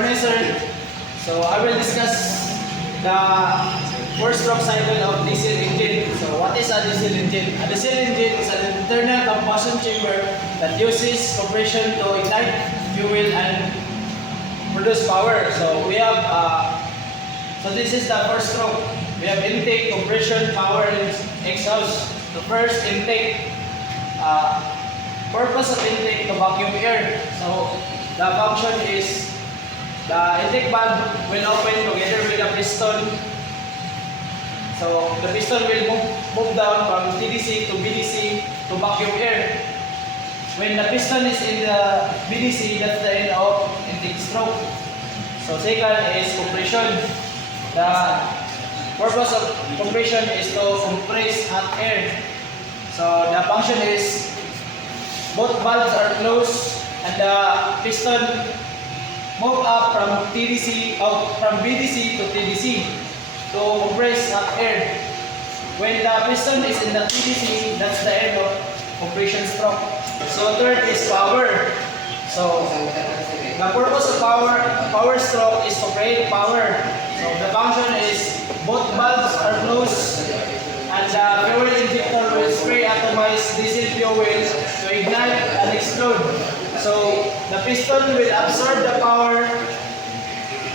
morning, sir. So I will discuss the four-stroke cycle of diesel engine. So what is a diesel engine? A diesel engine is an internal combustion chamber that uses compression to ignite fuel and produce power. So we have, so this is the first stroke. We have intake, compression, power, and exhaust. The first intake, purpose of intake to vacuum air. So the function is the intake valve will open together with the piston. So the piston will move down from TDC to BDC to vacuum air. When the piston is in the BDC, that's the end of intake stroke. So second is compression. The purpose of compression is to compress hot air. So the function is both valves are closed and the piston move up from BDC to TDC to compress hot air. When the piston is in the TDC, that's the end of compression stroke. So third is power. So the purpose of power stroke is to create power. So the function is both valves are closed and the fuel injector will spray atomized diesel fuel to ignite and explode. So the piston will absorb the power.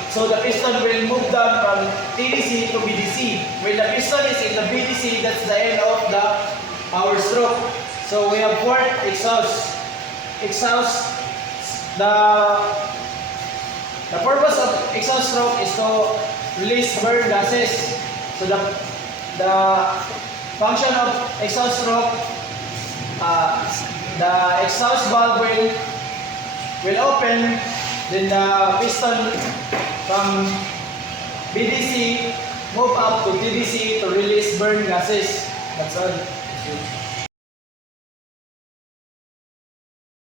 So the piston will move down from TDC to BDC. When the piston is in the BDC, that's the end of the power stroke. So we have fourth, exhaust. Exhaust, the purpose of exhaust stroke is to release burn gases. So the function of exhaust stroke, the exhaust valve will open, then the piston from BDC move up to TDC to release burn gases. That's all.